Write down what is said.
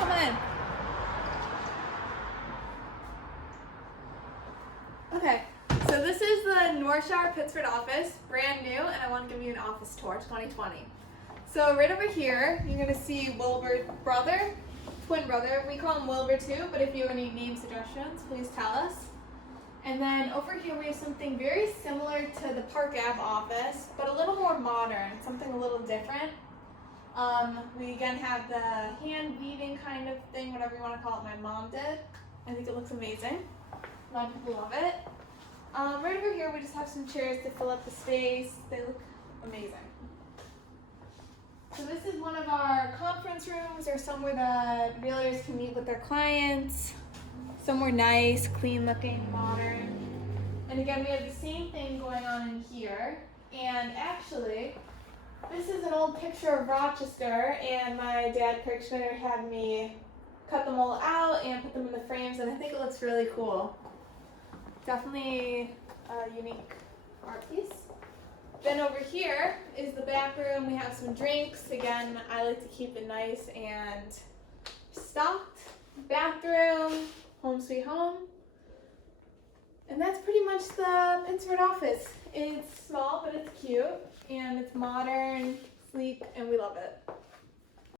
Come on in. Okay, so this is the NORCHAR Pittsford office, brand new, and I want to give you an office tour 2020. So right over here, you're going to see Wilbur's brother, twin brother. We call him Wilbur too, but if you have any name suggestions, please tell us. And then over here we have something very similar to the Park Ave office, but a little more modern, something a little different. We again have the hand weaving kind of thing, whatever you want to call it, my mom did. I think it looks amazing. A lot of people love it. Right over here we just have some chairs to fill up the space. They look amazing. So this is one of our conference rooms, or somewhere that realtors can meet with their clients. Somewhere nice, clean looking, modern. And again, we have the same thing going on in here. And actually, this is an old picture of Rochester, and my dad, Craig Schmitter, had me cut them all out and put them in the frames, and I think it looks really cool. Definitely a unique art piece. Then over here is the back room. We have some drinks. Again, I like to keep it nice and stocked. Bathroom, home sweet home. And that's pretty much the Pittsford office. It's small, but it's cute, and it's modern, sleek, and we love it.